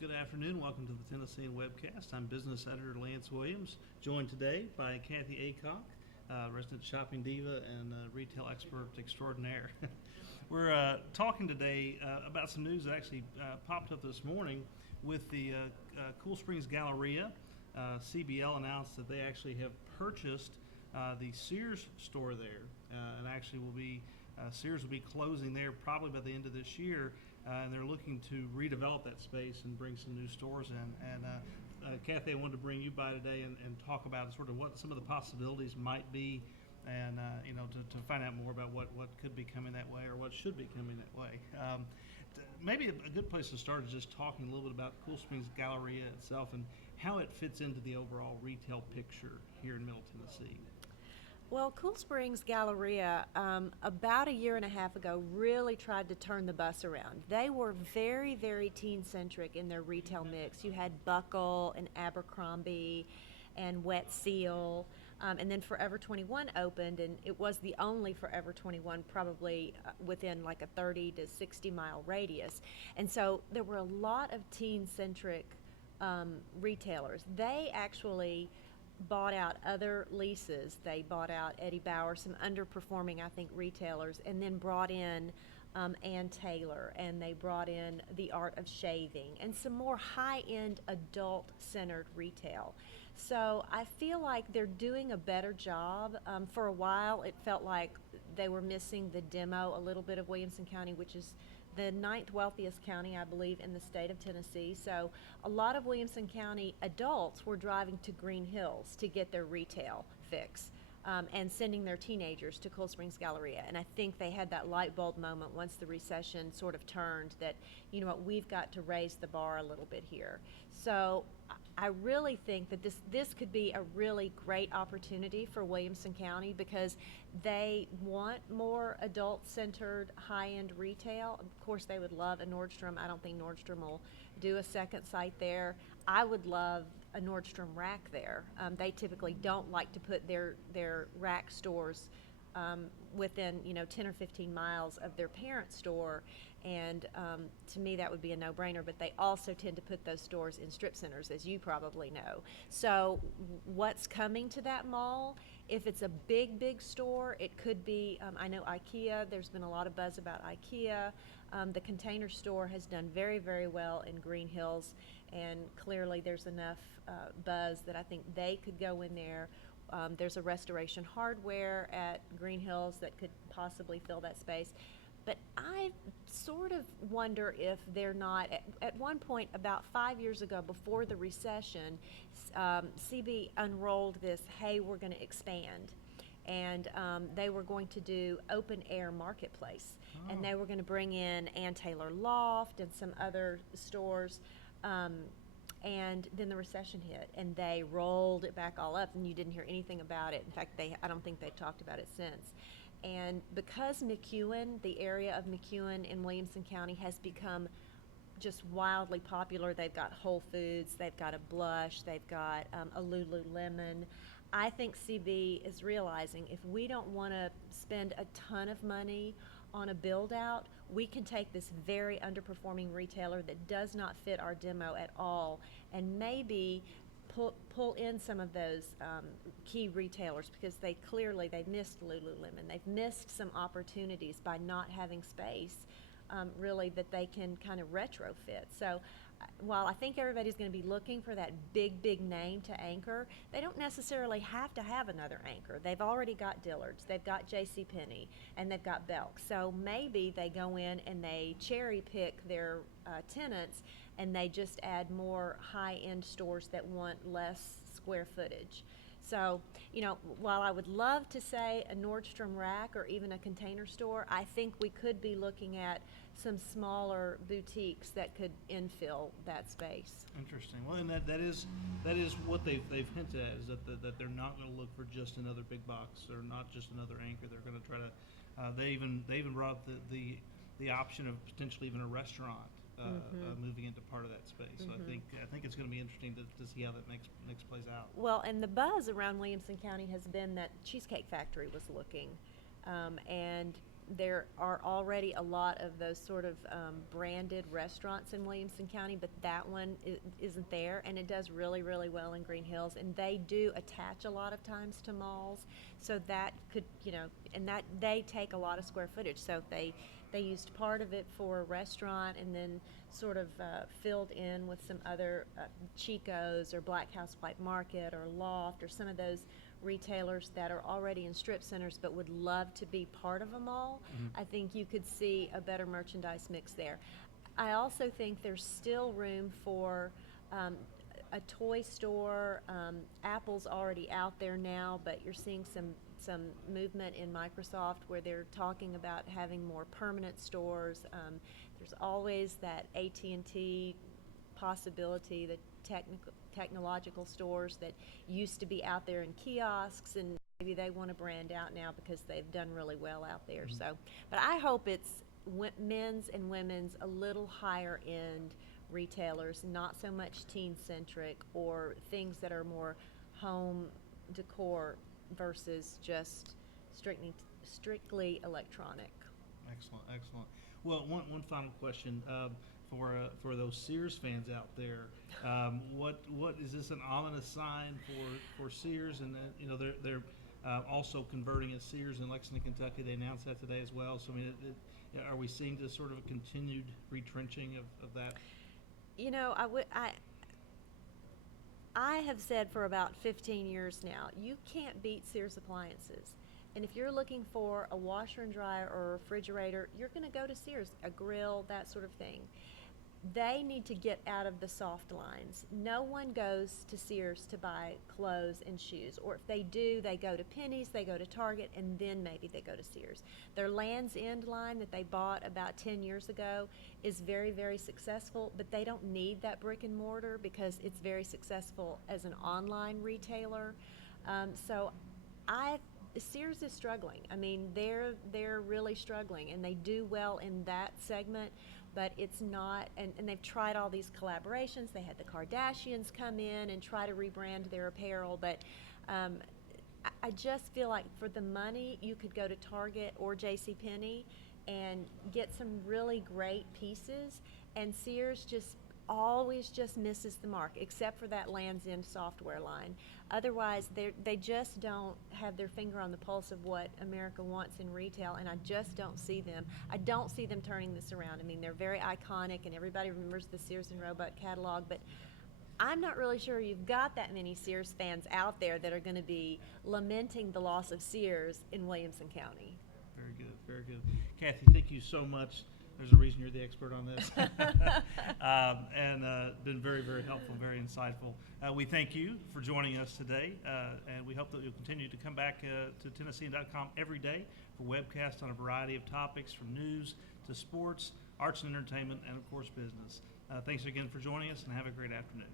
Good afternoon. Welcome to the Tennessean Webcast. I'm business editor Lance Williams, joined today by Cathi Aycock, resident shopping diva and retail expert extraordinaire. We're talking today about some news that actually popped up this morning with the CoolSprings Galleria. CBL announced that they actually have purchased the Sears store there, and actually Sears will be closing there probably by the end of this year, and they're looking to redevelop that space and bring some new stores in. And Cathi, I wanted to bring you by today and talk about sort of what some of the possibilities might be, and to find out more about what could be coming that way or what should be coming that way. Maybe a good place to start is just talking a little bit about CoolSprings Galleria itself and how it fits into the overall retail picture here in Middle Tennessee. Well, CoolSprings Galleria, about a year and a half ago, really tried to turn the bus around. They were very, very teen-centric in their retail mix. You had Buckle and Abercrombie and Wet Seal, and then Forever 21 opened, and it was the only Forever 21 probably within like a 30 to 60 mile radius. And so there were a lot of teen-centric retailers. They actually bought out other leases. They bought out Eddie Bauer, some underperforming, I think, retailers, and then brought in Ann Taylor, and they brought in The Art of Shaving, and some more high-end adult-centered retail. So I feel like they're doing a better job. For a while, it felt like they were missing the demo a little bit of Williamson County, which is the ninth wealthiest county, I believe, in the state of Tennessee. So a lot of Williamson County adults were driving to Green Hills to get their retail fix, and sending their teenagers to CoolSprings Galleria. And I think they had that light bulb moment once the recession sort of turned that, you know what, we've got to raise the bar a little bit here. So I really think that this could be a really great opportunity for Williamson County because they want more adult-centered, high-end retail. Of course, they would love a Nordstrom. I don't think Nordstrom will do a second site there. I would love a Nordstrom Rack there. They typically don't like to put their Rack stores within 10 or 15 miles of their parent store, and to me that would be a no-brainer. But they also tend to put those stores in strip centers, as you probably know. So what's coming to that mall? If it's a big store, it could be, I know IKEA, there's been a lot of buzz about IKEA. The Container Store has done very, very well in Green Hills, and clearly there's enough buzz that I think they could go in there. There's a Restoration Hardware at Green Hills that could possibly fill that space. But I sort of wonder if they're not, at one point about 5 years ago before the recession, CB unrolled this, hey, we're going to expand. And they were going to do open air marketplace. Oh. And they were going to bring in Ann Taylor Loft and some other stores. And then the recession hit, and they rolled it back all up, and you didn't hear anything about it. In fact, I don't think they've talked about it since. And because McEwen, the area of McEwen in Williamson County, has become just wildly popular, they've got Whole Foods, they've got a Blush, they've got a Lululemon. I think CB is realizing if we don't want to spend a ton of money on a build out, we can take this very underperforming retailer that does not fit our demo at all and maybe pull in some of those key retailers, because they've missed Lululemon. They've missed some opportunities by not having space really that they can kind of retrofit. So while I think everybody's going to be looking for that big name to anchor, they don't necessarily have to have another anchor. They've already got Dillard's, they've got JCPenney, and they've got Belk. So maybe they go in and they cherry pick their tenants, and they just add more high-end stores that want less square footage. So, while I would love to say a Nordstrom Rack or even a Container Store, I think we could be looking at some smaller boutiques that could infill that space. Interesting. Well, and that is what they've hinted at, is that they're not going to look for just another big box or not just another anchor. They're going to try to. They even brought up the option of potentially even a restaurant. Moving into part of that space. So I think it's going to be interesting to see how that next plays out. Well, and the buzz around Williamson County has been that Cheesecake Factory was looking, and There are already a lot of those sort of branded restaurants in Williamson County, but that one isn't there, and it does really, really well in Green Hills. And they do attach a lot of times to malls, so that could, and that they take a lot of square footage. So if they used part of it for a restaurant and then sort of filled in with some other Chico's or Black House White Market or Loft or some of those retailers that are already in strip centers but would love to be part of a mall, I think you could see a better merchandise mix there. I also think there's still room for a toy store. Apple's already out there now, but you're seeing some movement in Microsoft where they're talking about having more permanent stores. There's always that AT&T possibility, the technological stores that used to be out there in kiosks, and maybe they want to brand out now because they've done really well out there. So, but I hope it's men's and women's a little higher end retailers, not so much teen centric or things that are more home decor versus just strictly electronic. Excellent. Well, one final question for those Sears fans out there. What is this an ominous sign for Sears? And they're also converting at Sears in Lexington, Kentucky. They announced that today as well. So I mean, are we seeing this sort of a continued retrenching of that? I have said for about 15 years now, you can't beat Sears appliances. And if you're looking for a washer and dryer or a refrigerator, you're going to go to Sears, a grill, that sort of thing. They need to get out of the soft lines. No one goes to Sears to buy clothes and shoes, or if they do, they go to Penny's, they go to Target, and then maybe they go to Sears. Their Land's End line that they bought about 10 years ago is very, very successful, but they don't need that brick and mortar because it's very successful as an online retailer. Sears is struggling. I mean, they're really struggling, and they do well in that segment, but it's not, and they've tried all these collaborations. They had the Kardashians come in and try to rebrand their apparel, but I just feel like for the money, you could go to Target or JCPenney and get some really great pieces, and Sears always just misses the mark, except for that Land's End software line. Otherwise, they just don't have their finger on the pulse of what America wants in retail, and I just don't see them. I don't see them turning this around. I mean, they're very iconic, and everybody remembers the Sears and Roebuck catalog, but I'm not really sure you've got that many Sears fans out there that are going to be lamenting the loss of Sears in Williamson County. Very good. Cathi, thank you so much. There's a reason you're the expert on this. And been very, very helpful, very insightful. We thank you for joining us today, and we hope that you'll continue to come back to Tennessean.com every day for webcasts on a variety of topics, from news to sports, arts and entertainment, and of course business. Thanks again for joining us, and have a great afternoon.